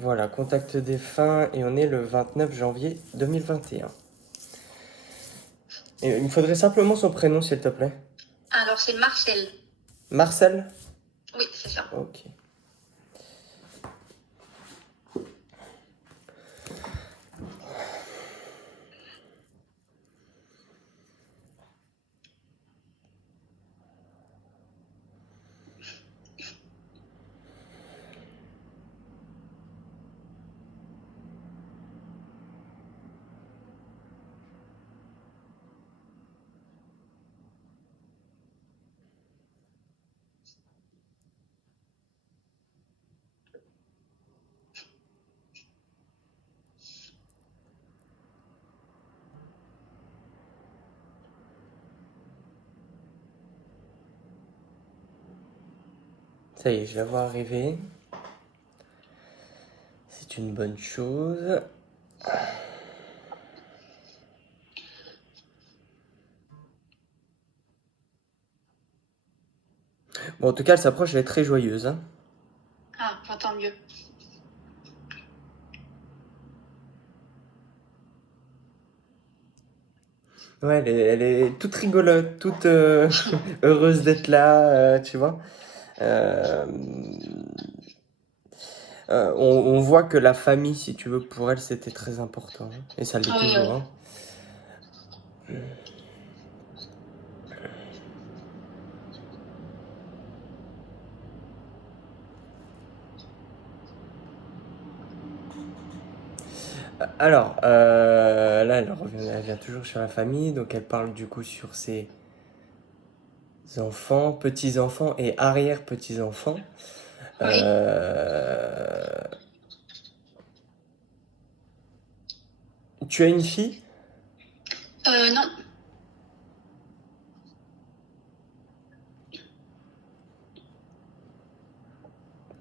Voilà, contact défunt et on est le 29 janvier 2021. Et il me faudrait simplement son prénom, s'il te plaît. Alors, c'est Marcel. Marcel? Oui, c'est ça. Ok. Ça y est, je la vois arriver. C'est une bonne chose. Bon, en tout cas, elle s'approche, elle est très joyeuse, hein. Ah, enfin, tant mieux. Ouais, elle est toute rigolote, toute heureuse d'être là, tu vois. Euh, on voit que la famille, si tu veux, pour elle, c'était très important, hein. Et ça l'est Oui, toujours, oui. hein. Alors, là, elle vient toujours sur la famille, donc elle parle du coup sur ses enfants, petits-enfants et arrière-petits-enfants. Oui. Euh, Tu as une fille? Non.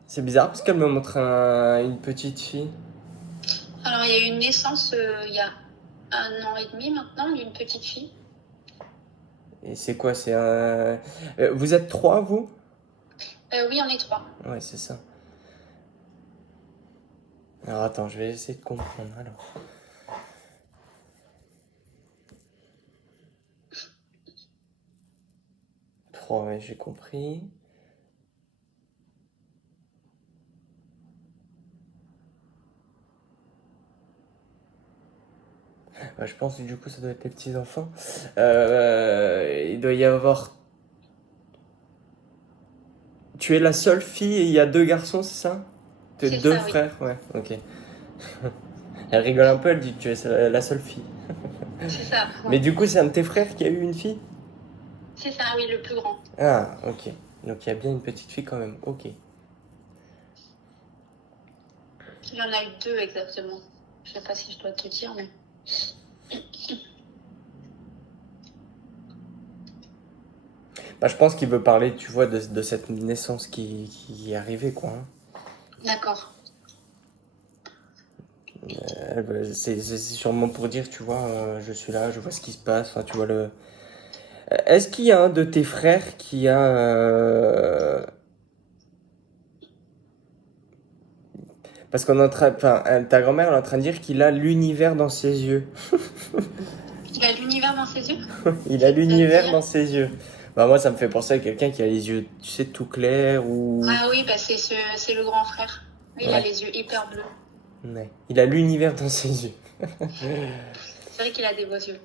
C'est bizarre parce qu'elle me montre une petite fille. Alors, il y a eu une naissance il y a 1 an et demi maintenant d'une petite fille. Et c'est quoi? C'est un. Vous êtes trois, vous? Oui, on est 3. Ouais, c'est ça. Alors attends, je vais essayer de comprendre alors. Trois, ouais, j'ai compris. Ouais, je pense que du coup ça doit être les petits enfants. Il doit y avoir. Tu es la seule fille et il y a deux garçons, c'est ça? T'es C'est deux ça, oui. frères, ouais, ok. Elle rigole un peu, elle dit que tu es la seule fille. C'est ça. Mais du coup, c'est un de tes frères qui a eu une fille? C'est ça, oui, le plus grand. Ah, ok. Donc il y a bien une petite fille quand même, ok. Il y en a eu 2 exactement. Je sais pas si je dois te dire, mais. Bah, je pense qu'il veut parler, tu vois, de cette naissance qui est arrivée, quoi, hein. D'accord. C'est sûrement pour dire, tu vois, je suis là, je vois ce qui se passe, enfin, tu vois le. Est-ce qu'il y a un de tes frères qui a. Parce qu'on est en train. Enfin, ta grand-mère elle est en train de dire qu'il a l'univers dans ses yeux. Il a l'univers dans ses yeux? Il a l'univers C'est-à-dire? dans ses yeux. Bah, moi, ça me fait penser à quelqu'un qui a les yeux, tu sais, tout clairs ou. Ah oui, bah c'est le grand frère. Oui, il a Ouais, les yeux hyper bleus. ouais. Il a l'univers dans ses yeux. C'est vrai qu'il a des beaux yeux.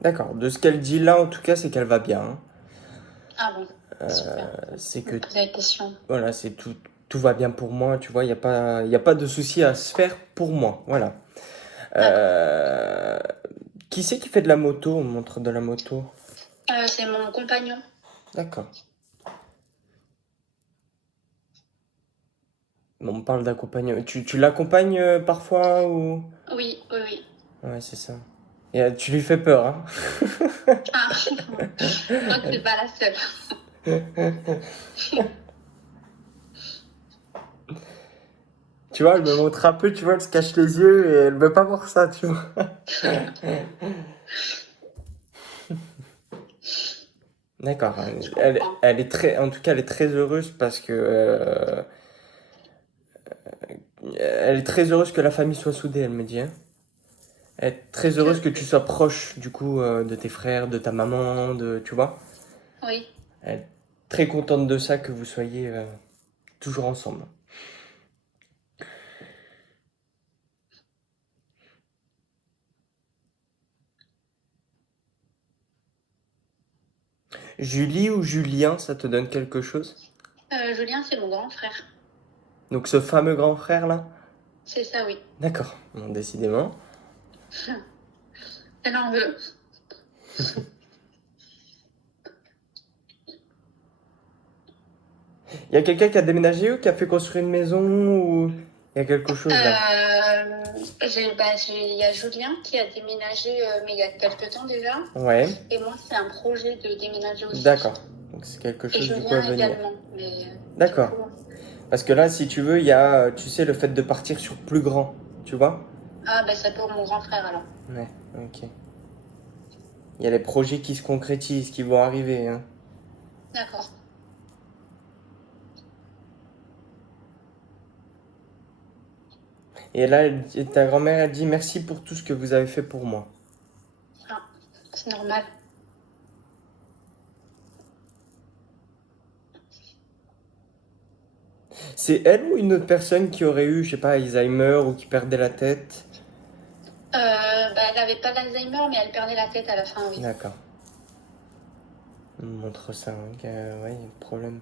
D'accord. De ce qu'elle dit là, en tout cas, c'est qu'elle va bien, hein. Ah bon, super. C'est Je que me posais la question. voilà, c'est tout, tout va bien pour moi, tu vois, y a pas de souci à se faire pour moi, voilà. D'accord. Euh, Qui c'est qui fait de la moto? On me montre de la moto. C'est mon compagnon. D'accord. On me parle d'accompagnement. Tu l'accompagnes parfois ou? Oui, oui, oui. Ouais, c'est ça. Et tu lui fais peur, hein? Ah, je crois que c'est pas la seule. Tu vois, elle me montre un peu, tu vois, elle se cache les yeux et elle veut pas voir ça, tu vois. D'accord. Je Elle, comprends. elle est très, en tout cas, elle est très heureuse parce que elle est très heureuse que la famille soit soudée, elle me dit, hein. Elle est très heureuse que tu sois proche, du coup, de tes frères, de ta maman, tu vois. Oui. Elle est très contente de ça, que vous soyez toujours ensemble. Julie ou Julien, ça te donne quelque chose? Julien, c'est mon grand frère. Donc ce fameux grand frère là? C'est ça, oui. D'accord, bon, décidément. Elle en veut. Il y a quelqu'un qui a déménagé ou qui a fait construire une maison ou il y a quelque chose là? Il y a Julien qui a déménagé, mais il y a quelques temps déjà. Ouais, Et moi, c'est un projet de déménager aussi. d'accord. Donc c'est quelque Et chose du coup à Julien venir. également. Mais du D'accord. coup, Parce que là, si tu veux, il y a, tu sais, le fait de partir sur plus grand, tu vois? ah, bah, c'est pour mon grand frère alors. Ouais, ok. Il y a les projets qui se concrétisent, qui vont arriver, hein. D'accord. Et là, ta grand-mère, elle dit merci pour tout ce que vous avez fait pour moi. Ah, c'est normal. C'est elle ou une autre personne qui aurait eu, je sais pas, Alzheimer ou qui perdait la tête? Elle n'avait pas d'Alzheimer, mais elle perdait la tête à la fin, oui. D'accord. On montre ça, hein, ouais, il y a des problèmes.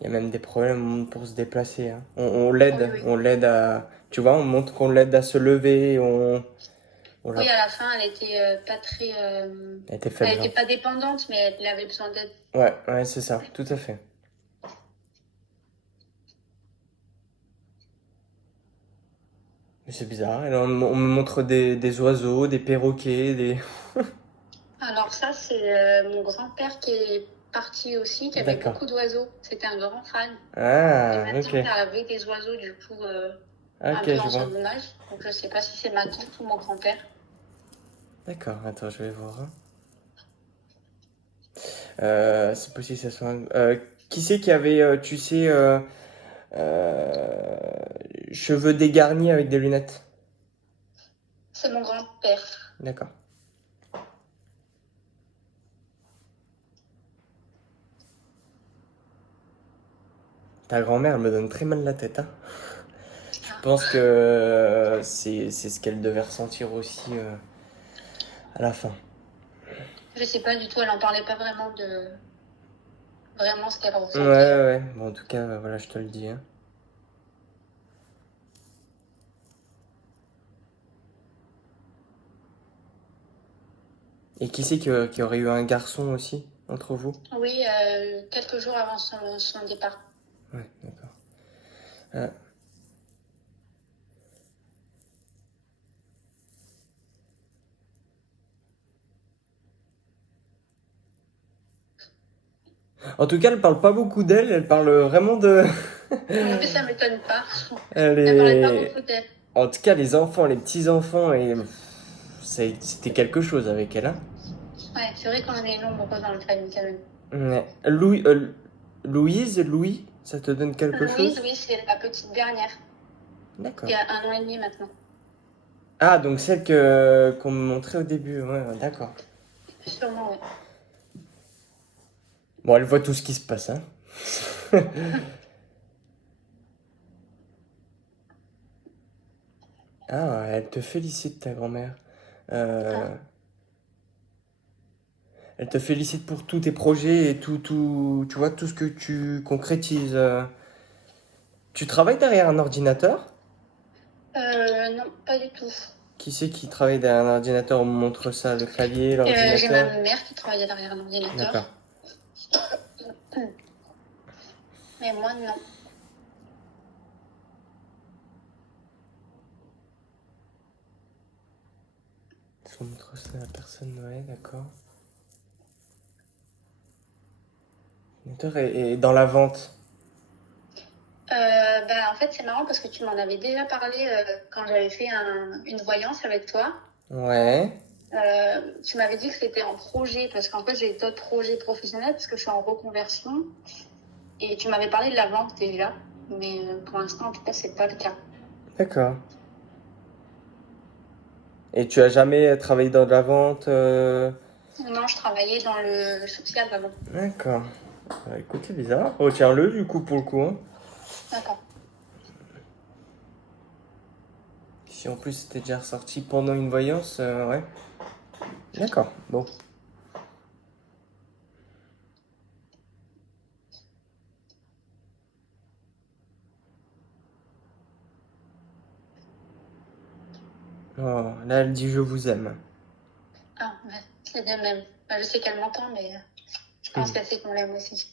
Il y a même des problèmes pour se déplacer, hein. Oui, oui. On l'aide à, tu vois, on montre qu'on l'aide à se lever, on Oui, l'a, à la fin, elle était pas très. elle était Elle faible, n'était hein. pas dépendante, mais elle avait besoin d'aide. Ouais, ouais, c'est ça, tout à fait. Mais c'est bizarre, on me montre des oiseaux, des perroquets, des... Alors, ça, c'est mon grand-père qui est parti aussi, qui avait D'accord. beaucoup d'oiseaux. C'était un grand fan. Et Ah, maintenant, ok. il y avait des oiseaux, du coup, un Ok, peu je en vois. son image. Donc, je sais pas si c'est ma tante ou mon grand-père. D'accord, attends, je vais voir, hein. C'est possible que ça soit qui c'est qui avait, tu sais, euh, cheveux dégarnis avec des lunettes? C'est mon grand-père. D'accord. Ta grand-mère, elle me donne très mal la tête, hein. Je Ah. pense que c'est ce qu'elle devait ressentir aussi à la fin. Je sais pas du tout, elle en parlait pas vraiment de vraiment ce qu'elle Ouais, ouais, ressentait. ouais. Bon, en tout cas, voilà, je te le dis, hein. Et qui c'est qui aurait eu un garçon aussi, entre vous? Oui, quelques jours avant son départ. Ouais, d'accord. Euh, En tout cas, elle parle pas beaucoup d'elle, elle parle vraiment de... Oui, ça m'étonne pas. Elle Elle parlait pas est... beaucoup d'elle. En tout cas, les enfants, les petits-enfants, et c'était quelque chose avec elle, hein. Ouais, c'est vrai qu'on est nombreux dans le famille quand même. Ouais. Louise, Louis, ça te donne quelque Louise, chose? oui, c'est la petite dernière. D'accord. Il y a 1 an et demi maintenant. Ah, donc celle qu'on me montrait au début, ouais, ouais, d'accord. Sûrement, oui. Bon, elle voit tout ce qui se passe, hein. Ah, elle te félicite, ta grand-mère. Ah. Euh, Elle te félicite pour tous tes projets et tu vois, tout ce que tu concrétises. Tu travailles derrière un ordinateur? Non, pas du tout. Qui c'est qui travaille derrière un ordinateur? On me montre ça, le clavier, J'ai ma l'ordinateur. mère qui travaillait derrière un ordinateur. D'accord. Mais moi, non. On montre ça à la personne, ouais, d'accord. D'accord. Et dans la vente? En fait, c'est marrant parce que tu m'en avais déjà parlé quand j'avais fait une voyance avec toi. Ouais. Tu m'avais dit que c'était en projet parce qu'en fait, j'ai d'autres projets professionnels parce que je suis en reconversion. Et tu m'avais parlé de la vente déjà. Mais pour l'instant, en tout cas, c'est pas le cas. D'accord. Et tu as jamais travaillé dans de la vente Non, je travaillais dans le social avant. D'accord. Écoute, c'est bizarre. Retiens-le du coup pour le coup, hein. D'accord. Si en plus c'était déjà ressorti pendant une voyance, ouais. D'accord. Bon. Oh, là elle dit je vous aime. Ah, ouais, c'est de même. Je sais qu'elle m'entend, mais je pense Hmm. qu'elle sait qu'on l'aime aussi.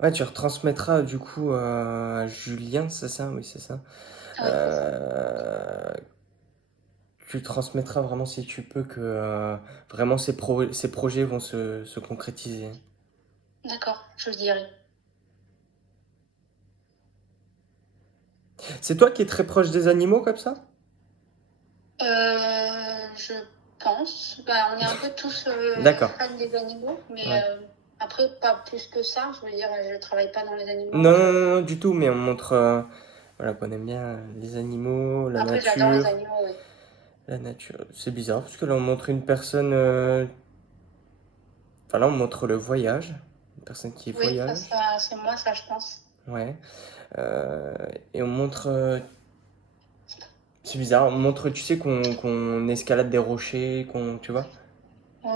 Ouais, tu retransmettras du coup à Julien, c'est ça? Oui, c'est ça. Oui, c'est ça. Euh, Tu transmettras vraiment si tu peux que vraiment ces projets vont se concrétiser. D'accord, je le dirai. C'est toi qui es très proche des animaux comme ça? Je pense. On est un peu tous D'accord. fans des animaux, mais Ouais. après, pas plus que ça. Je veux dire, je travaille pas dans les animaux. Non, non, non, non, du tout, mais on montre voilà, qu'on aime bien les animaux, Après, j'adore les animaux, oui. la nature. C'est bizarre parce que là on montre une personne, enfin là on montre le voyage, une personne qui Oui, voyage, c'est moi, ça, je pense. ouais. Euh, et on montre, c'est bizarre, on montre, tu sais qu'on escalade des rochers, qu'on, tu vois.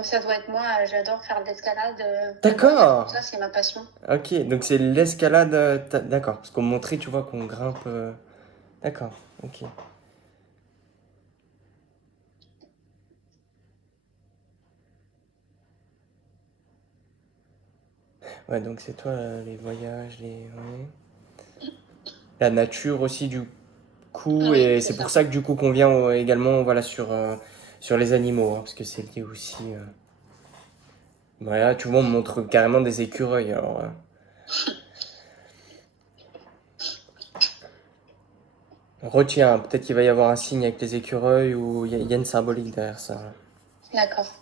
Ça doit être moi. J'adore faire de l'escalade, le voyage, tout D'accord. ça, c'est ma passion. Ok, donc c'est l'escalade, d'accord, parce qu'on montrait, tu vois, qu'on grimpe. D'accord, ok. Ouais, donc c'est toi les voyages, ouais. La nature aussi du coup, Oui, et c'est c'est pour ça. ça que du coup qu'on vient également voilà sur les animaux, hein, parce que c'est lié aussi. Voilà, tu vois, on montre carrément des écureuils. Alors, on retient, peut-être qu'il va y avoir un signe avec les écureuils ou il y a une symbolique derrière ça. D'accord.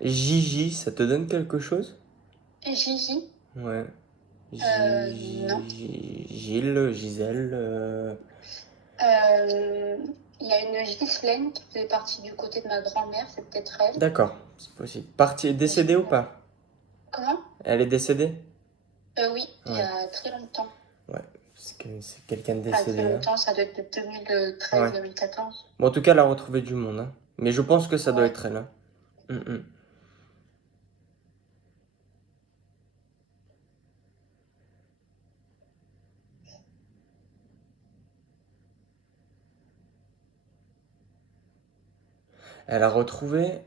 Gigi, ça te donne quelque chose? Gigi? Ouais. Non. Gilles, Gisèle. Euh, Il y a une Ghislaine qui faisait partie du côté de ma grand-mère, c'est peut-être elle. D'accord, c'est possible. Partie Mais je décédée ou pourrais- pas? Comment? Elle est décédée? Oui, il y Ouais, a très longtemps. ouais. Parce que c'est quelqu'un de Enfin, très décédé, hein. longtemps, ça doit être de Ouais. 2013-2014. Bon, en tout cas, elle a retrouvé du monde, hein. Mais je pense que ça doit Ouais. être elle, hein. Mm, mm. Elle a retrouvé.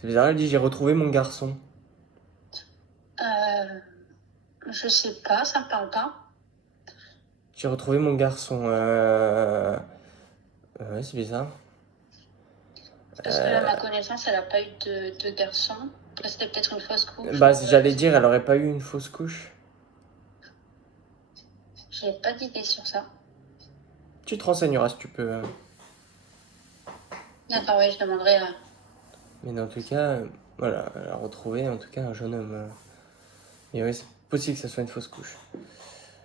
C'est bizarre, elle dit j'ai retrouvé mon garçon. Euh, je sais pas, ça me parle pas. J'ai retrouvé mon garçon. Ouais, c'est bizarre. Parce que là, ma connaissance, elle a pas eu de garçon. Après, c'était peut-être une fausse couche Bah, ou je j'allais sais dire, pas. elle aurait pas eu une fausse couche. J'ai pas d'idée sur ça. Tu te renseigneras si tu peux. D'accord, oui, je demanderai à... Mais dans tout cas, voilà, elle a retrouvé en tout cas un jeune homme. Et ouais, c'est possible que ça soit une fausse couche.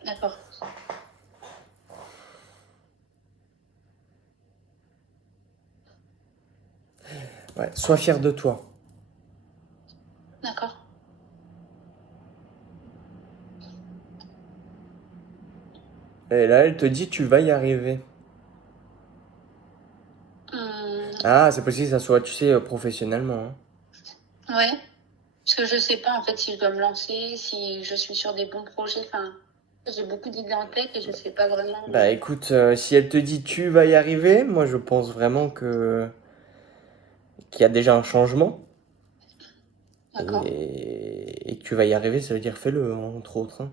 D'accord. Ouais, sois fier de toi. D'accord. Et là, elle te dit tu vas y arriver. Ah, c'est possible que ça soit, tu sais, professionnellement, Ouais. Parce que je sais pas en fait si je dois me lancer, si je suis sur des bons projets. Enfin, j'ai beaucoup d'idées en tête et je sais pas vraiment. Bah écoute, si elle te dit tu vas y arriver, moi je pense vraiment que qu'il y a déjà un changement D'accord. et que tu vas y arriver, ça veut dire fais-le, entre autres, hein.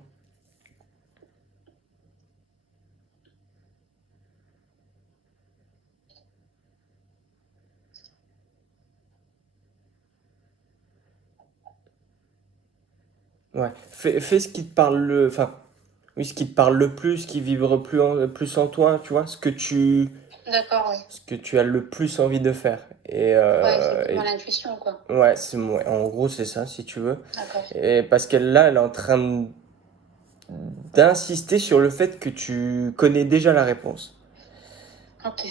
Ouais. Fais ce qui te parle enfin, oui, ce qui te parle le plus, ce qui vibre plus en toi, tu vois, D'accord, oui. ce que tu as le plus envie de faire. Ouais, c'est mon intuition, quoi. Ouais, en gros, c'est ça, si tu veux. D'accord. Et parce qu'elle, là, elle est en train d'insister sur le fait que tu connais déjà la réponse. Ok.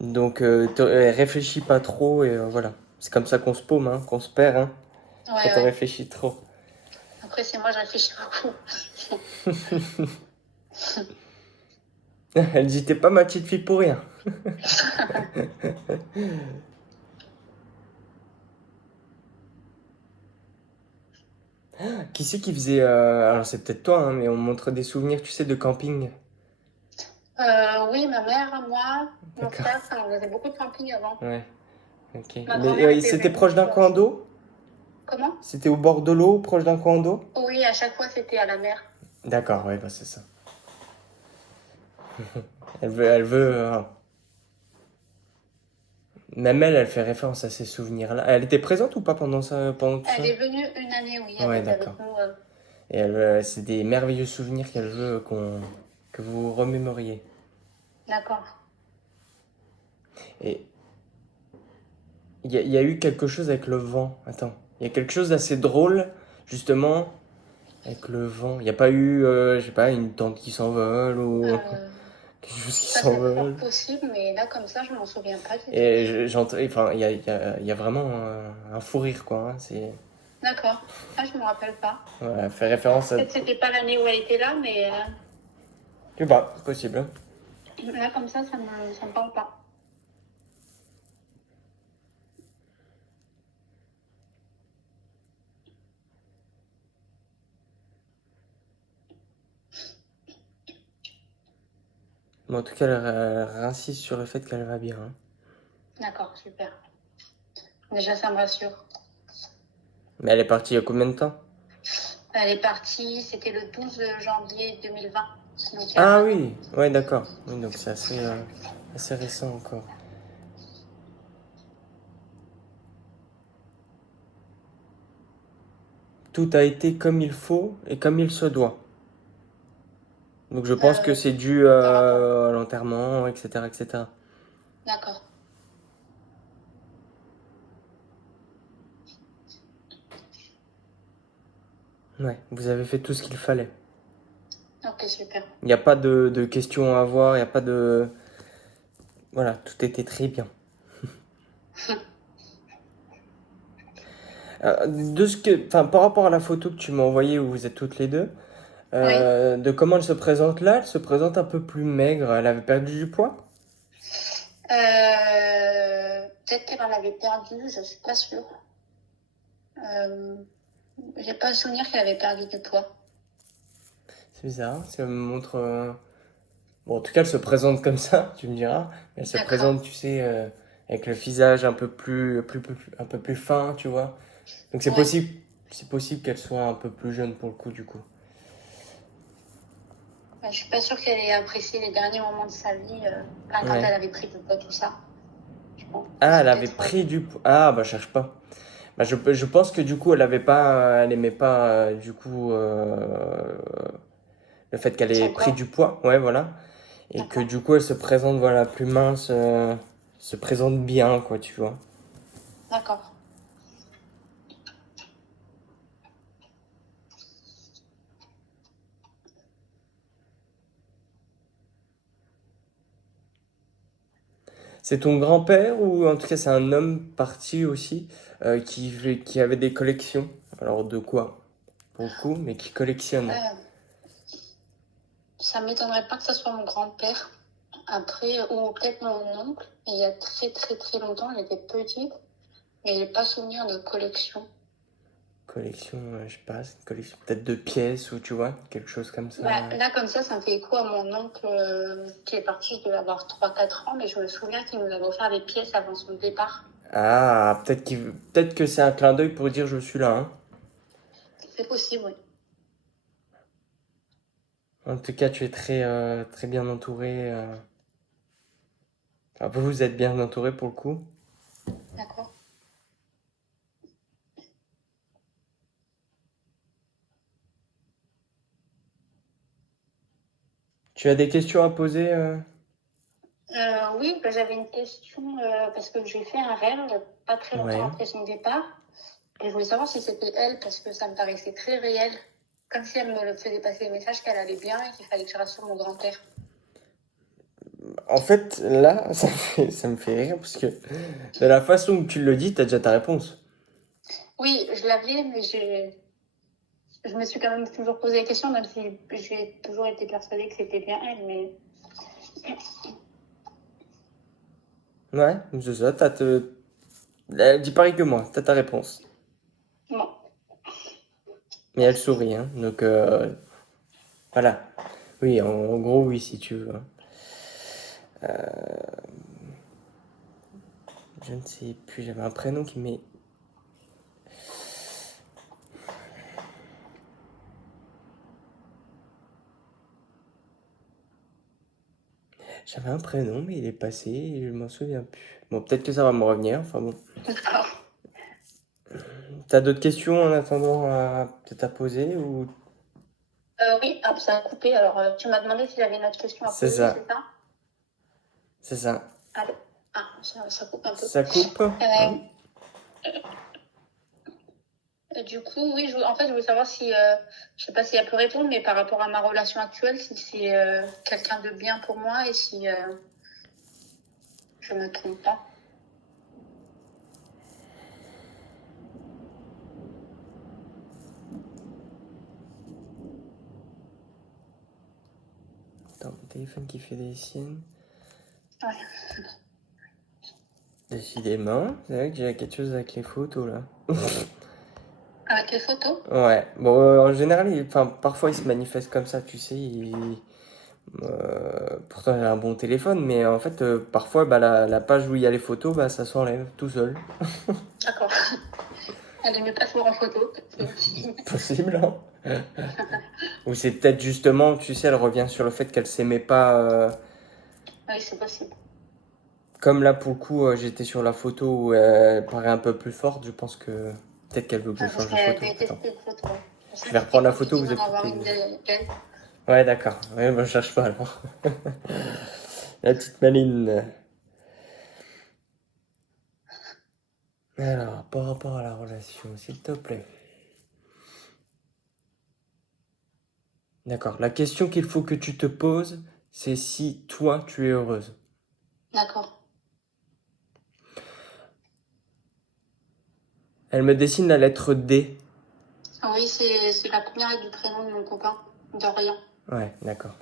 Donc, réfléchis pas trop et voilà. C'est comme ça qu'on se paume, hein, qu'on se perd, hein, Ouais, quand on ouais. réfléchit trop. Après, c'est moi, je réfléchis beaucoup. Elle dit, t'es pas ma petite fille pour rien. Qui c'est qui faisait, alors c'est peut-être toi, hein, mais on montre des souvenirs, tu sais, de camping. Oui, ma mère, moi, mon D'accord. frère, on faisait beaucoup de camping avant. Ouais, ok. Ma Mais grand-mère était c'était venue, proche je d'un coin pense. d'eau? Comment? C'était au bord de l'eau, proche d'un coin d'eau? Oui, à chaque fois, c'était à la mer. D'accord, ouais, bah c'est ça. Elle veut. Même elle fait référence à ces souvenirs-là. Elle était présente ou pas pendant tout Elle ça? est venue une année, oui, elle Ouais, était avec d'accord. nous. Et c'est des merveilleux souvenirs qu'elle veut que vous remémoriez. D'accord. Et il y a eu quelque chose avec le vent. Attends, il y a quelque chose d'assez drôle, justement, avec le vent. Il n'y a pas eu, je sais pas, une tente qui s'envole ou Euh, quelque chose qui Ça, c'est fort s'envole. possible, mais là, comme ça, je m'en souviens pas du tout. Et j'entends, enfin, il y a vraiment un fou rire, quoi, hein. C'est, D'accord. Ah, je me rappelle pas. ouais, elle fait référence à. Peut-être que c'était pas l'année où elle était là, mais Je sais pas, c'est possible, hein. là, comme ça me parle pas. Mais en tout cas, elle insiste sur le fait qu'elle va bien, hein. D'accord, super. Déjà, ça me rassure. Mais elle est partie il y a combien de temps? Elle est partie, c'était le 12 janvier 2020. Donc, il y a Ah un an. oui, ouais, d'accord. Oui, donc c'est assez récent encore. Tout a été comme il faut et comme il se doit. Donc je pense que Euh, c'est dû Par rapport. à l'enterrement, etc., etc. D'accord. Ouais, vous avez fait tout ce qu'il fallait. Ok, super. Il n'y a pas de questions à avoir, il n'y a pas de... Voilà, tout était très bien. Enfin, par rapport à la photo que tu m'as envoyée où vous êtes toutes les deux, Oui. de comment elle se présente là, elle se présente un peu plus maigre. Elle avait perdu du poids? Peut-être qu'elle en avait perdu, je suis pas sûre. Euh, j'ai pas le souvenir qu'elle avait perdu du poids. C'est bizarre, ça me montre... Bon, en tout cas, elle se présente comme ça, tu me diras. Elle se D'accord. présente, tu sais, avec le visage un peu plus fin, tu vois. Donc Ouais. c'est possible qu'elle soit un peu plus jeune pour le coup, du coup. Ouais, je suis pas sûre qu'elle ait apprécié les derniers moments de sa vie, enfin, quand Ouais. elle avait pris du poids, tout ça. Je pense que Ah, c'est elle avait peut-être pris du poids. Ah, bah, cherche pas. Bah, je pense que du coup, elle aimait pas, du coup, le fait qu'elle ait son pris corps. du poids. Ouais, voilà. Et que D'accord. du coup, elle se présente, voilà, plus mince, se présente bien, quoi, tu vois. D'accord. C'est ton grand-père ou en tout cas c'est un homme parti aussi qui avait des collections. Alors de quoi pour le coup, mais qui collectionne. Euh, Ça m'étonnerait pas que ce soit mon grand-père. Après, ou peut-être mon oncle. Et il y a très très très longtemps, elle était petite. Et j'ai pas souvenir de collection. Collection, je sais pas, c'est une collection peut-être de pièces ou tu vois, quelque chose comme ça. Bah, là, comme ça me fait écho à mon oncle qui est parti, je devais avoir 3-4 ans, mais je me souviens qu'il nous avait offert des pièces avant son départ. Ah, peut-être que c'est un clin d'œil pour dire je suis là, hein. C'est possible, oui. En tout cas, tu es très bien entouré. Enfin, vous êtes bien entouré pour le coup. D'accord. Tu as des questions à poser Oui, bah, j'avais une question parce que j'ai fait un rêve pas très longtemps Ouais. après son départ. Et je voulais savoir si c'était elle parce que ça me paraissait très réel. Comme si elle me faisait passer le message qu'elle allait bien et qu'il fallait que je rassure mon grand-père. En fait, là, ça me fait rire parce que de la façon que tu le dis, t'as déjà ta réponse. Oui, je l'avais, mais je me suis quand même toujours posé la question, même si j'ai toujours été persuadée que c'était bien elle. Mais Ouais, c'est ça, elle dit pareil que moi, t'as ta réponse. bon, Mais elle sourit, hein, donc voilà. Oui, en gros, oui, si tu veux, hein. Je ne sais plus, j'avais un prénom qui m'est... J'avais un prénom, mais il est passé et je m'en souviens plus. Bon, peut-être que ça va me revenir, enfin bon. d'accord. T'as d'autres questions en attendant peut-être à poser ou... Oui, ah, ça a coupé. Alors, tu m'as demandé si j'avais une autre question à C'est poser, ça, c'est ça? c'est ça. Allô? Ah, ça coupe un peu. Ça coupe, hein? Du coup, oui, en fait, je voulais savoir si, je sais pas si elle peut répondre, mais par rapport à ma relation actuelle, si c'est quelqu'un de bien pour moi et si je me trompe pas. Attends, mon téléphone qui fait des siennes. Ouais. Décidément, c'est vrai que j'ai quelque chose avec les photos là. Avec les photos? Ouais, bon, en général, enfin, parfois il se manifeste comme ça, tu sais. Pourtant, j'ai un bon téléphone, mais en fait, parfois, bah, la page où il y a les photos, bah, ça s'enlève tout seul. D'accord. Elle ne met pas toujours en photo. Possible, hein? Ou c'est peut-être justement, tu sais, elle revient sur le fait qu'elle s'aimait pas. Oui, c'est possible. Comme là, pour le coup, j'étais sur la photo où elle paraît un peu plus forte, je pense que peut-être qu'elle veut que je Parce change de qu'elle photo. Attends, détestait les photos. Ouais. C'est je ça vais que c'était reprendre la photo, compliqué vous d'en avoir écoutez. une d'elle. Ouais, d'accord. Ouais, bah, je cherche pas alors. La petite Maline. Alors, par rapport à la relation, s'il te plaît. D'accord. La question qu'il faut que tu te poses, c'est si toi, tu es heureuse. D'accord. Elle me dessine la lettre D. Ah oui, c'est la première lettre du prénom de mon copain, Dorian. Ouais, d'accord.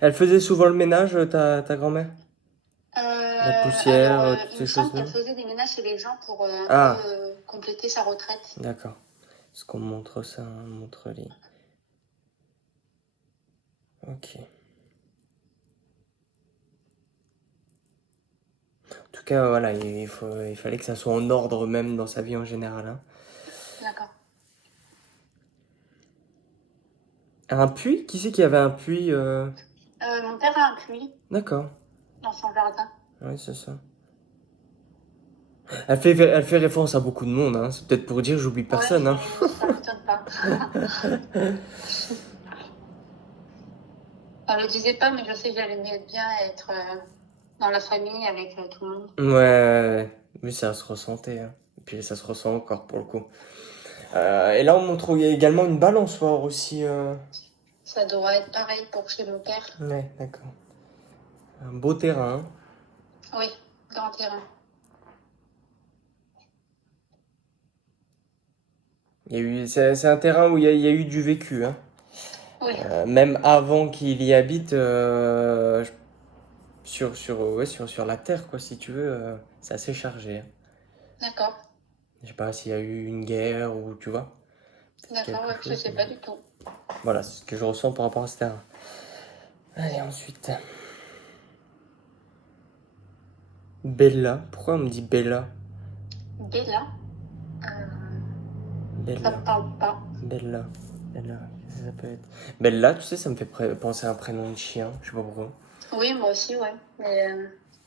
Elle faisait souvent le ménage, ta grand-mère? La poussière, Alors, toutes il me ces semble choses-là? qu'elle faisait des ménages chez les gens pour un peu Ah, compléter sa retraite. d'accord. Est-ce qu'on montre ça, hein, montre les... Ok. En tout cas, voilà, il fallait que ça soit en ordre même dans sa vie en général, hein. D'accord. Un puits? Qui c'est qui avait un puits Mon père a un puits D'accord. dans son jardin. Ouais, c'est ça. Elle fait référence à beaucoup de monde, hein. C'est peut-être pour dire j'oublie Ouais, personne, hein. ça m'étonne pas. Elle le disait pas, mais je sais que j'aimais bien être dans la famille avec tout le monde. Ouais, mais ça se ressentait, hein. Et puis ça se ressent encore pour le coup. Et là, on montre également une balançoire aussi. Ça doit être pareil pour chez mon père. Ouais, d'accord. Un beau terrain. Oui, grand terrain. C'est un terrain où il y a eu du vécu, hein. Oui, Même avant qu'il y habite, sur la Terre, quoi, si tu veux, c'est assez chargé, hein. D'accord. Je sais pas s'il y a eu une guerre ou, tu vois, D'accord, quelque ouais, je chose, sais mais pas du tout. voilà, c'est ce que je ressens par rapport à cette Terre. Allez, ensuite. Bella. Pourquoi on me dit Bella? Bella, ça Bella. me parle pas. Bella. Bella. Qu'est-ce que ça peut être? Bella, tu sais, ça me fait penser à un prénom de chien. Je sais pas pourquoi. Oui, moi aussi, ouais. Mais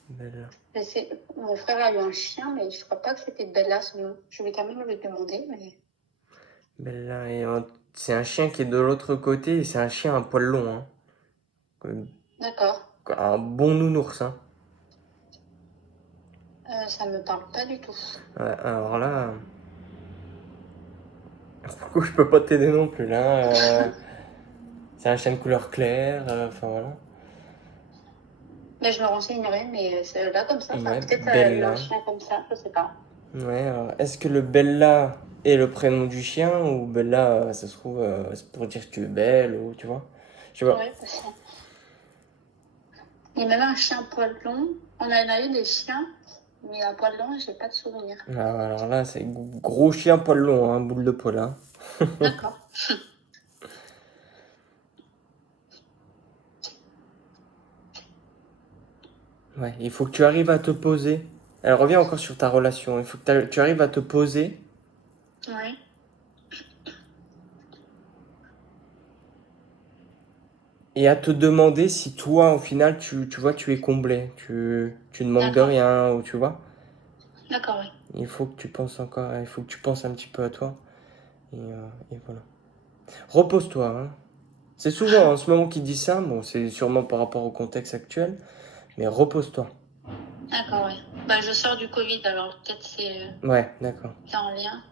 Bella. mon frère a eu un chien, mais je crois pas que c'était Bella son nom. Je vais quand même lui demander, mais Bella. Et c'est un chien qui est de l'autre côté et c'est un chien à poil long, hein. Comme- d'accord. Un bon nounours, hein. Ça me parle pas du tout. Ouais, alors là. Du coup, je peux pas t'aider non plus, là. C'est un chien de couleur claire, enfin voilà. Mais je me renseignerai, mais c'est là comme ça. Enfin, Ouais, peut-être eu un Bella. chien comme ça, je sais pas. Ouais, alors, est-ce que le Bella est le prénom du chien ou Bella, ça se trouve, c'est pour dire que tu es belle ou tu vois? Je sais pas. Ouais, parce que- Il y a même un chien poil long. On en a eu des chiens, mais à poil long, j'ai pas de souvenir. Ah, alors là, c'est gros chien poil long, hein, boule de poil, hein. D'accord. Ouais, il faut que tu arrives à te poser. Elle revient encore sur ta relation. Il faut que tu arrives à te poser Ouais. et à te demander si toi, au final, tu vois, tu es comblé. Tu ne manques de D'accord. rien ou tu vois. D'accord, oui. Il faut que tu penses encore, il faut que tu penses un petit peu à toi. Et voilà. Repose-toi, hein. C'est souvent en ce moment qu'ils disent ça. Bon, c'est sûrement par rapport au contexte actuel. Mais repose-toi. D'accord, oui. Bah, je sors du Covid, alors peut-être Ouais, d'accord. c'est en lien.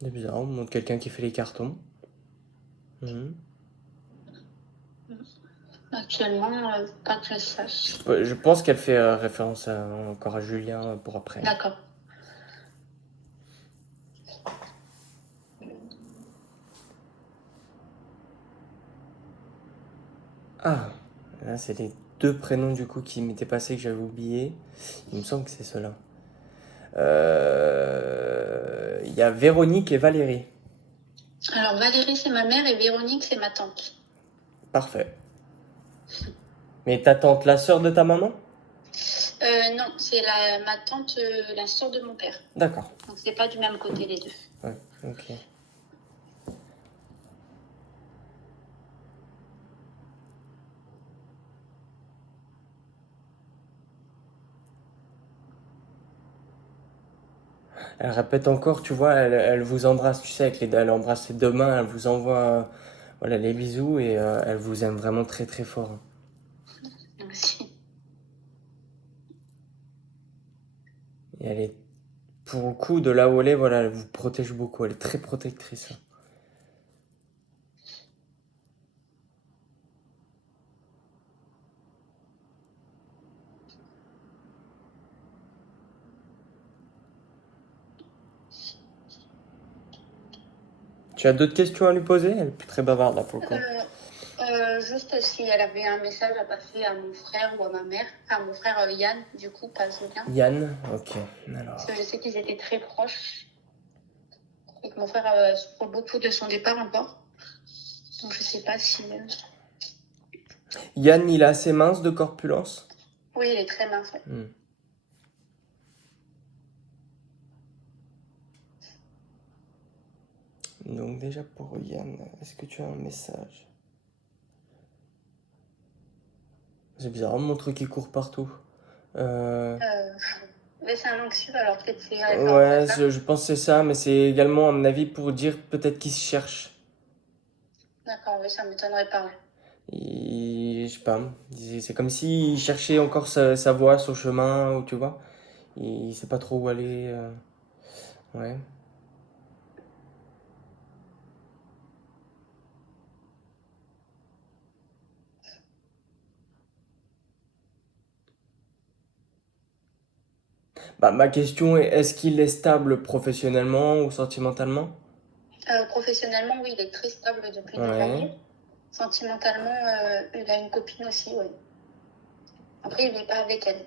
C'est bizarre, on montre quelqu'un qui fait les cartons. Mhm. Actuellement, pas que je sache. Je pense qu'elle fait référence encore à Julien pour après. D'accord. Ah, là c'est les deux prénoms du coup qui m'étaient passés que j'avais oublié. Il me semble que c'est cela. Il y a Véronique et Valérie. Alors, Valérie, c'est ma mère et Véronique, c'est ma tante. Parfait. Mais ta tante, la sœur de ta maman? Non, c'est ma tante, la sœur de mon père. D'accord. Donc, c'est pas du même côté, les deux. Ouais, ok. Elle répète encore, tu vois, elle vous embrasse, tu sais, elle embrasse ses deux mains, elle vous envoie voilà, les bisous et elle vous aime vraiment très très fort. Merci. Et elle est, pour le coup, de là où elle est, voilà, elle vous protège beaucoup, elle est très protectrice. Tu as d'autres questions à lui poser? Elle est plus très bavarde là pour le coup. Juste si elle avait un message à passer à mon frère ou à ma mère, enfin mon frère Yann, du coup, pas Julien, Yann, ok. Alors, parce que je sais qu'ils étaient très proches et que mon frère souffre beaucoup de son départ encore. Donc je sais pas si. Yann, il est assez mince de corpulence. Oui, il est très mince. Ouais. Hmm. Donc déjà pour Yann, est-ce que tu as un message? C'est bizarre, mon truc qui court partout. Euh, mais c'est un anxieux, alors peut-être c'est référence à Ouais, ça. je pense que c'est ça, mais c'est également, à mon avis, pour dire peut-être qu'il se cherche. D'accord, oui, ça m'étonnerait pas. Ouais. Je sais pas, c'est comme s'il cherchait encore sa voie, son chemin, ou tu vois. Il sait pas trop où aller. Ouais. Bah, ma question est, est-ce qu'il est stable professionnellement ou sentimentalement? Professionnellement, oui, il est très stable depuis des Ouais. années. Sentimentalement, il a une copine aussi, oui. Après, il vit pas avec elle.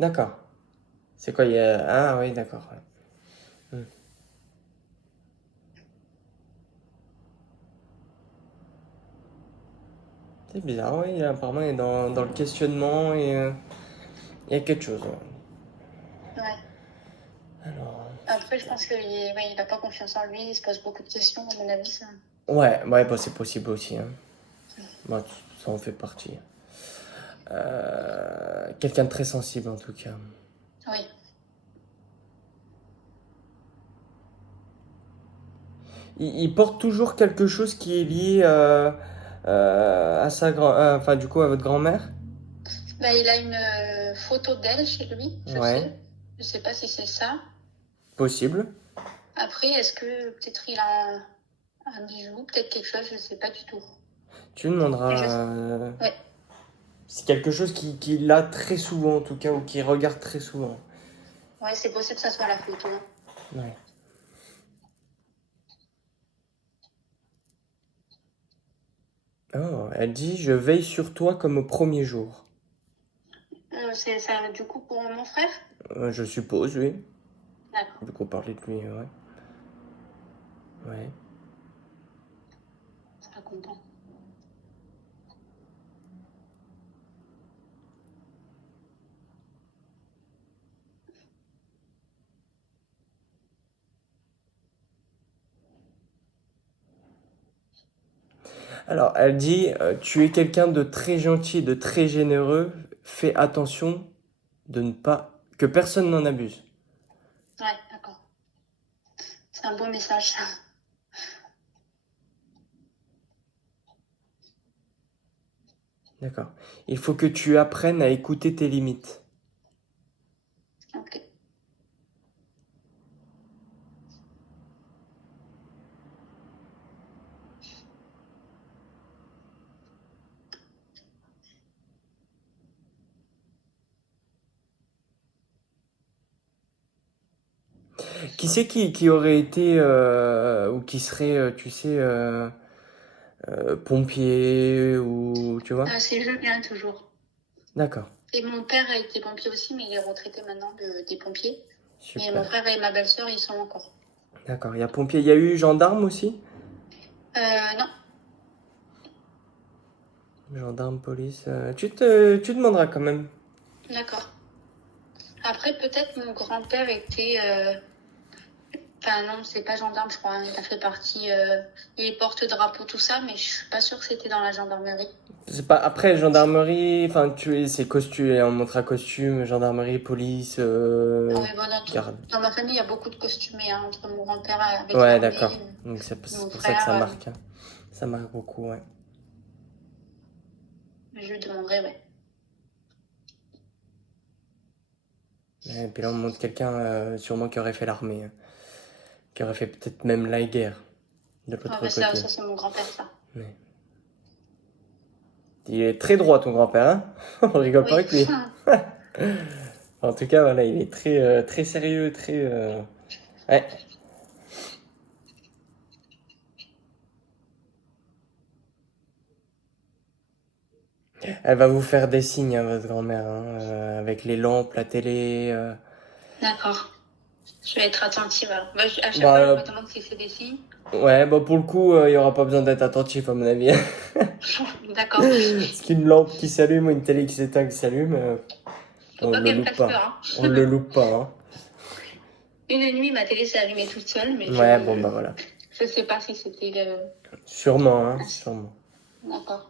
D'accord. C'est quoi, il y a... Ah oui, d'accord. Ouais. C'est bizarre, oui, apparemment il est dans le questionnement et il y a quelque chose. Ouais. Ouais. Alors, Après, je pense qu'il ouais, il a pas confiance en lui, il se pose beaucoup de questions, à mon avis, ça. ouais, bah, c'est possible aussi. Hein. Bah, ça en fait partie. Quelqu'un de très sensible en tout cas. Oui. Il porte toujours quelque chose qui est lié à sa grand, enfin du coup à votre grand-mère. Bah, il a une photo d'elle chez lui, je Ouais, sais. Je sais pas si c'est ça. possible. Après, est-ce que peut-être il a un bijou, peut-être quelque chose, je sais pas du tout. Tu lui Mais je sais. demanderas. Ouais. C'est quelque chose qu'il a très souvent en tout cas ou qu'il regarde très souvent. Ouais, c'est possible que ça soit la photo. Ouais. Oh, elle dit je veille sur toi comme au premier jour. C'est ça, du coup, pour mon frère? Je suppose, oui. D'accord. Vu qu'on parlait de lui, ouais. Ouais. Je serai content. Alors, elle dit tu es quelqu'un de très gentil, de très généreux. Fais attention de ne pas que personne n'en abuse. Ouais, d'accord. C'est un beau message. D'accord. Il faut que tu apprennes à écouter tes limites. Ok. Qui c'est qui aurait été ou qui serait, tu sais, pompier ou tu vois? C'est Julien, toujours. D'accord. Et mon père a été pompier aussi, mais il est retraité maintenant des pompiers. Et mon Super. frère et ma belle-sœur, ils sont encore. D'accord. Il y a pompier. Il y a eu gendarme aussi? Non, Gendarme, police. Tu demanderas quand même. d'accord. Après, peut-être mon grand-père était. Enfin, non, c'est pas gendarme, je crois. Hein. Il a fait partie. Il est porte-drapeau, tout ça, mais je suis pas sûre que c'était dans la gendarmerie. C'est pas après gendarmerie. Enfin, c'est costume. On montre à costume. Gendarmerie, police, Ah oui, bon, garde. dans ma famille, il y a beaucoup de costumés, hein, entre mon grand-père avec Ouais, l'armée, d'accord. Donc c'est mon pour ça que frère. ça marque. Hein. Ça marque beaucoup, ouais. Je lui demanderai, ouais. Et puis là, on montre quelqu'un sûrement qui aurait fait l'armée. Hein. Qui aurait fait peut-être même la guerre de Ah, l'autre bah, ça, côté. ça c'est mon grand-père, ça. Ouais. Il est très droit, ton grand-père, hein. On rigole pas Oui. avec lui. En tout cas, voilà, il est très, très sérieux, très. Ouais. Elle va vous faire des signes, hein, votre grand-mère, hein, avec les lampes, la télé. D'accord. Je vais être attentive alors. Bah, à chaque Bah, fois, je me demande si c'est des signes. ouais, bah pour le coup, il y aura pas besoin d'être attentif, à mon avis. D'accord. Parce qu'une lampe qui s'allume ou une télé qui s'éteint, qui s'allume, Faut on pas le qu'elle me loupe fasse peur. pas. Hein. On le loupe pas, hein. Une nuit, ma télé s'est allumée toute seule, mais Ouais, bon, bah voilà. je sais pas si c'était le. Sûrement, hein, Ah, sûrement. d'accord.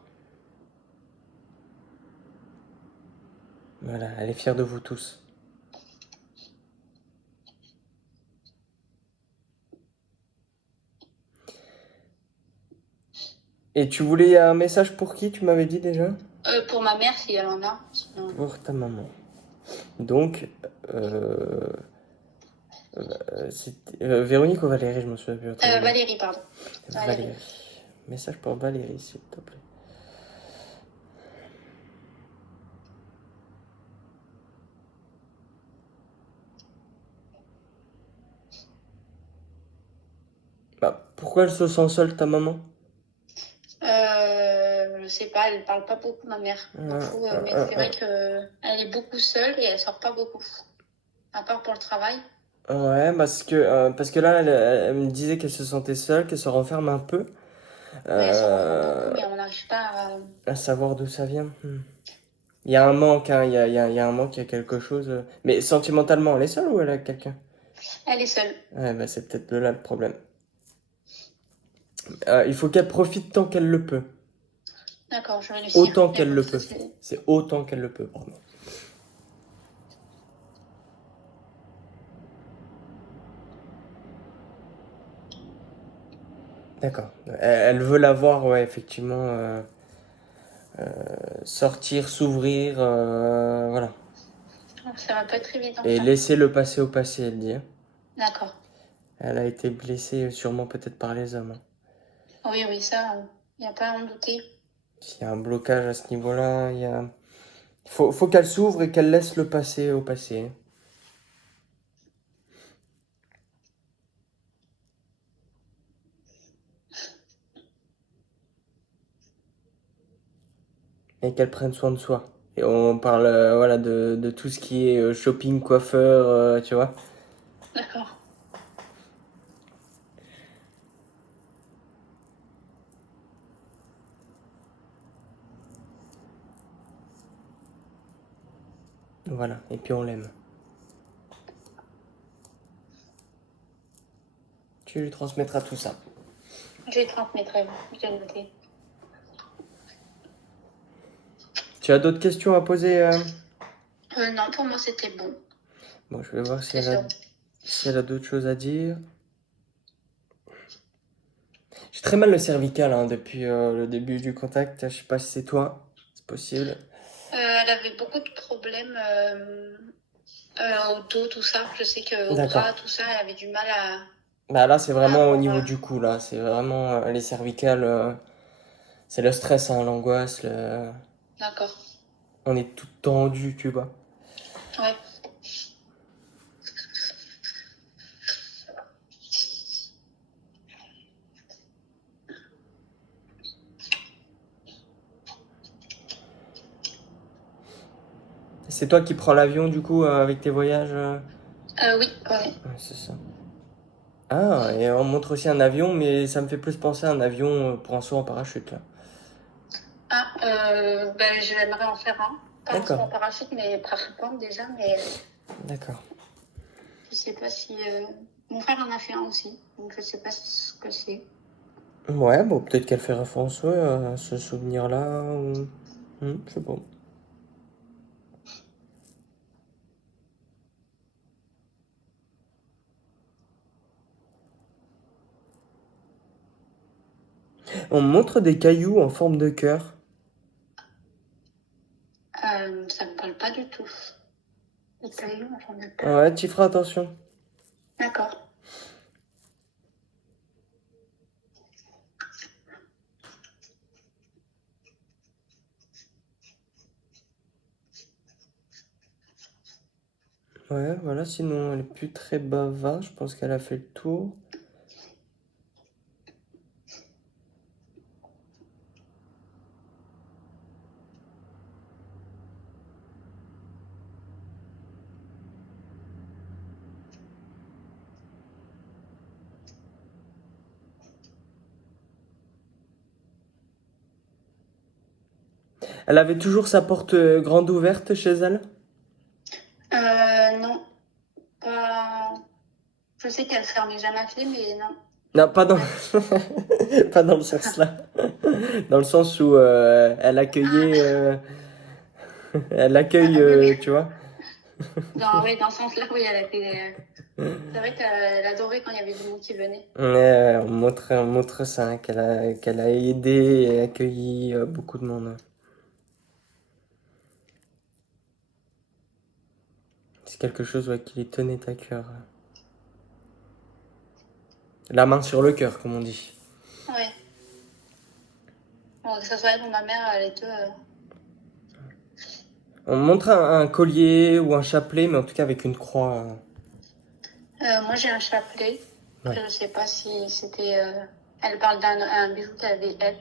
Voilà, elle est fière de vous tous. Et tu voulais un message pour qui, tu m'avais dit déjà? Pour ma mère, si elle en a. Sinon... Pour ta maman. Donc, Véronique ou Valérie, je m'en souviens plus. Attends, Valérie, pardon. Valérie. Valérie. Message pour Valérie, s'il te plaît. Bah, pourquoi elle se sent seule, ta maman? Je sais pas, elle parle pas beaucoup, ma mère. Beaucoup, mais c'est vrai que elle est beaucoup seule et elle sort pas beaucoup. À part pour le travail. Ouais, parce que là, elle me disait qu'elle se sentait seule, qu'elle se renferme un peu. Oui, elle se renferme Euh, beaucoup, mais on n'arrive pas à... à savoir d'où ça vient. Il y a un manque, hein, il y a un manque, il y a quelque chose. Mais sentimentalement, elle est seule ou elle a quelqu'un? Elle est seule. Ouais, bah c'est peut-être de là le problème. Il faut qu'elle profite tant qu'elle le peut. D'accord, je vais réussir. Autant Mais qu'elle bon, le ça peut. c'est... C'est autant qu'elle le peut, pardon. D'accord. Elle veut la voir, ouais, effectivement. Sortir, s'ouvrir, voilà. Ça va pas être évident, Et ça. laisser le passé au passé, elle dit, hein. D'accord. Elle a été blessée sûrement peut-être par les hommes, hein. Oui, oui, ça, il n'y a pas à en douter. S'il y a un blocage à ce niveau-là, il y a... faut qu'elle s'ouvre et qu'elle laisse le passé au passé, hein. Et qu'elle prenne soin de soi. Et on parle voilà, de tout ce qui est shopping, coiffeur, tu vois. D'accord. Voilà, et puis on l'aime. Tu lui transmettras tout ça. Je lui transmettrai, je vais noter. Tu as d'autres questions à poser Non, pour moi, c'était bon. Bon, je vais voir C'est sûr. si elle a d'autres choses à dire. J'ai très mal le cervical hein, depuis le début du contact. Je sais pas si c'est toi. C'est possible. Elle avait beaucoup de problèmes au dos, tout ça. Je sais qu'au D'accord. bras, tout ça, elle avait du mal Bah là, c'est à vraiment au avoir... niveau du cou, là. C'est vraiment les cervicales. C'est le stress, hein, l'angoisse. D'accord. On est tout tendu, tu vois. Ouais. C'est toi qui prends l'avion, du coup, avec tes voyages Oui, ouais. Ouais, c'est ça. Ah, et on montre aussi un avion, mais ça me fait plus penser à un avion pour un saut en parachute, là. Ah, ben, j'aimerais en faire un. Pas en saut D'accord, en parachute, mais parapente déjà, mais d'accord. je sais pas si... Mon frère en a fait un aussi, donc je sais pas ce que c'est. Ouais, bon, peut-être qu'elle fait référence, ouais, à ce souvenir-là, ou... je sais pas. On montre des cailloux en forme de cœur. Ça me parle pas du tout. Les cailloux en forme de cœur. Ouais, tu feras attention. D'accord. Ouais, voilà, sinon elle est plus très bavarde, je pense qu'elle a fait le tour. Elle avait toujours sa porte grande ouverte chez elle? Non, pas... Je sais qu'elle fermait jamais à clé, mais non. Non, pas dans... Ouais. pas dans le sens là. Dans le sens où elle accueillait... elle accueille, Oui, oui. tu vois. Oui, dans ce sens-là, oui, elle était... C'est vrai qu'elle adorait quand il y avait du monde qui venait. Ouais, on montre ça, hein, qu'elle a aidé et accueilli beaucoup de monde, hein. C'est quelque chose ouais, qui lui tenait à cœur. La main sur le cœur, comme on dit. Ouais. Bon, que ce soit elle ou ma mère, les deux... On montre un collier ou un chapelet, mais en tout cas avec une croix. Moi, j'ai un chapelet. Ouais. Je sais pas si c'était. Elle parle d'un bijou qu'elle avait elle.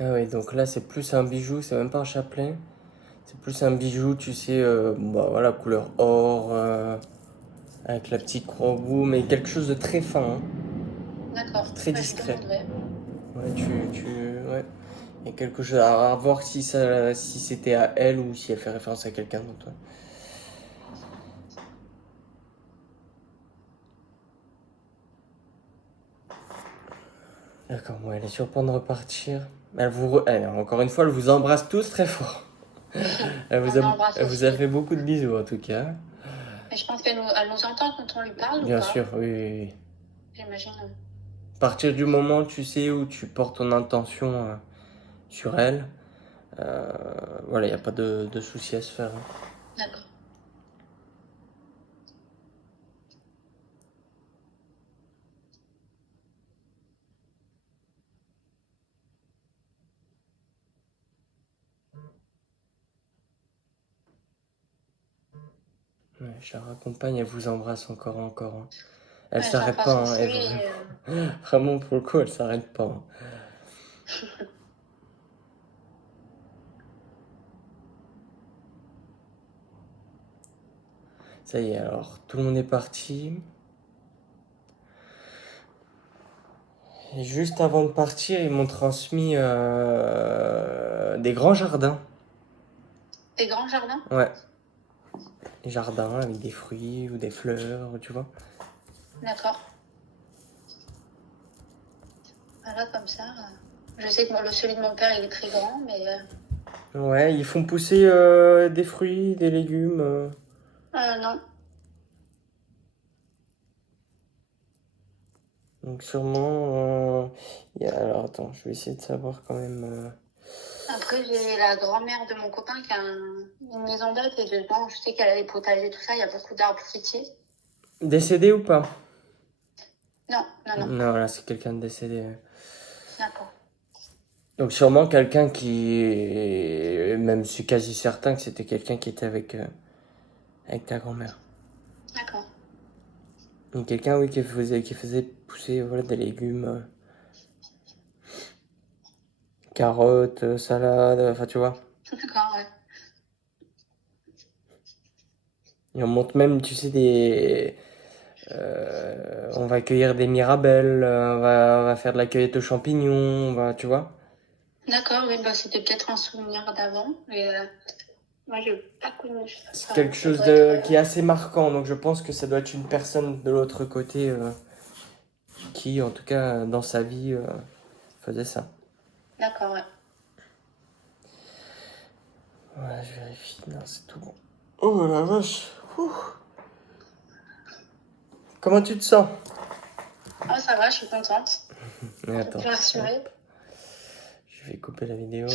Ah oui, donc là, c'est plus un bijou, c'est même pas un chapelet. C'est plus un bijou, tu sais, bah voilà, couleur or, avec la petite croix au bout, mais quelque chose de très fin, hein. D'accord. Très Bah, je discret. demanderai. Ouais, ouais. Il y a quelque chose à voir si ça, si c'était à elle ou si elle fait référence à quelqu'un d'autre. Ouais. D'accord, bon, elle est sur le point de repartir. Encore une fois, elle vous embrasse tous très fort. On embrasse Elle vous a aussi. fait beaucoup de bisous en tout cas. Et je pense elle nous entend quand on lui parle ou Bien pas? sûr, oui, oui, oui. J'imagine. À partir du moment, tu sais, où tu portes ton intention sur elle, euh, voilà, il n'y a pas de souci à se faire, hein. D'accord. Ouais, je la raccompagne, elle vous embrasse encore, encore, hein. Elle Ouais, s'arrête j'embrasse pas, hein, aussi. et vraiment pour le coup, elle s'arrête pas, hein. Ça y est, alors tout le monde est parti. Et juste avant de partir, ils m'ont transmis des grands jardins. Des grands jardins? Ouais, des jardins avec des fruits ou des fleurs, tu vois. D'accord. Voilà, comme ça. Je sais que celui de mon père, il est très grand, mais Ouais, ils font pousser des fruits, des légumes. non. Donc sûrement... alors attends, je vais essayer de savoir quand même... Après, j'ai la grand-mère de mon copain qui a une maison d'hôte et dedans, je sais qu'elle a des potagers, tout ça. Il y a beaucoup d'arbres fruitiers. Décédé ou pas? Non, non, non. Non, là c'est quelqu'un de décédé. D'accord. Donc sûrement quelqu'un même je suis quasi certain que c'était quelqu'un qui était avec ta grand-mère. D'accord. Donc quelqu'un, oui, qui faisait pousser voilà, des légumes, carottes, salades, enfin tu vois. D'accord, ouais. Et on monte même, tu sais, on va cueillir des mirabelles, on va faire de la cueillette aux champignons, tu vois. D'accord, oui, bah, c'était peut-être un souvenir d'avant. Mais moi, je n'ai pas connu C'est ça. quelque Ça chose doit être. qui est assez marquant, donc je pense que ça doit être une personne de l'autre côté qui, en tout cas, dans sa vie, faisait ça. D'accord, ouais. Voilà, je vérifie, non, c'est tout bon. Oh la vache. Ouh. Comment tu te sens? Ah, ça va, je suis contente. Mais Je attends, suis rassurée. je vais couper la vidéo.